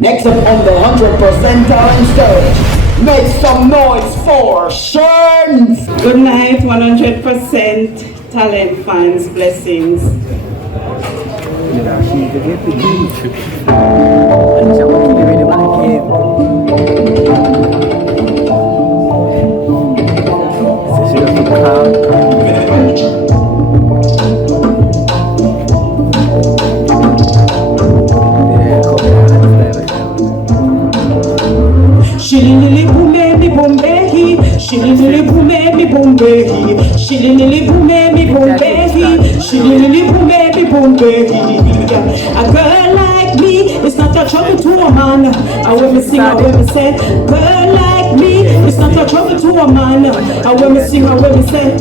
Next up on the 100% talent stage, make some noise for SHERNZ! Good night, 100% talent fans, blessings. Shilly boom baby boom baby, shilly boom baby boom baby, shilly boom baby boom baby, shilly boom baby boom baby. A girl like me is not a trouble to a man. I when me sing, I when me say, girl like me is not a trouble to a man. I when me sing, I when me say,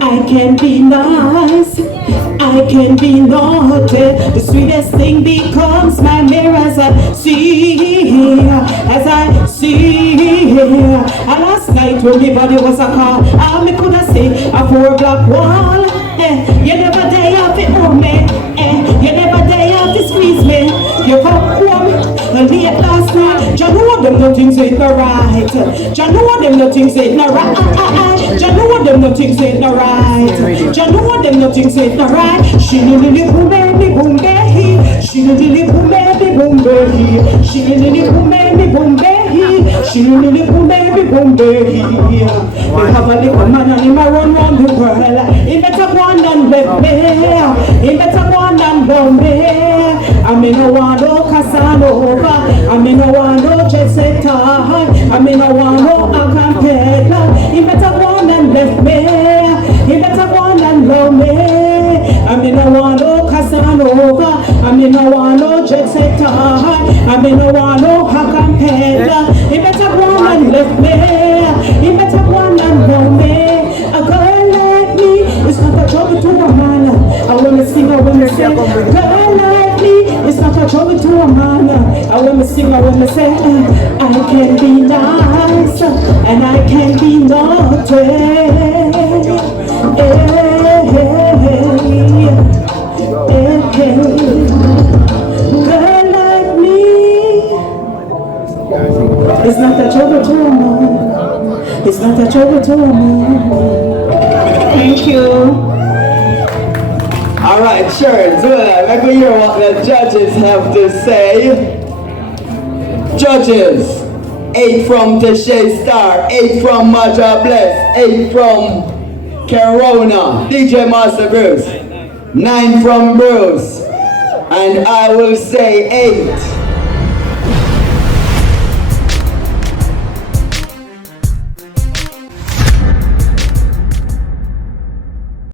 I can be nice, I can be naughty. The sweetest thing becomes my mirror as I see, as I see. And last night when the body was a call, I me coulda say a 4 o'clock wall. You never dare have to own me, you never dare have to squeeze me. You come home late last night. Jah know them no things ain't no right. Jah know them no things ain't no right. Jah know them no things ain't no right. Jah know them no things ain't no right. Shilly boom baby boom baby, shilly boom baby boom baby, shilly boom baby boom baby, shilly boom baby boom baby. They have a little man and him a run round the world. He better go on and left me. He better go on and love me. I mean no want no Casanova, I mean no want no Jessica, I mean no want no Acampella. He better go on and left me. He better go on and love me. I mean no want no Casanova, I mean no want no Jessica, I mean no want no Acampella. He better go on and left me. He better go on and love me. A girl like me is not a trouble to a man. I wanna sing, I wanna say, girl like me, it's not a trouble to a man. I wanna sing, I wanna say, I can be nice and I can be naughty. Girl like me, it's not a trouble to a man. It's not a trouble to a man. Thank you. Alright, SHERNZ, let me hear what the judges have to say. Judges, 8 from Teshay Star, 8 from Maja Bless, 8 from Corona, DJ Master Bruce, 9 from Bruce, and I will say 8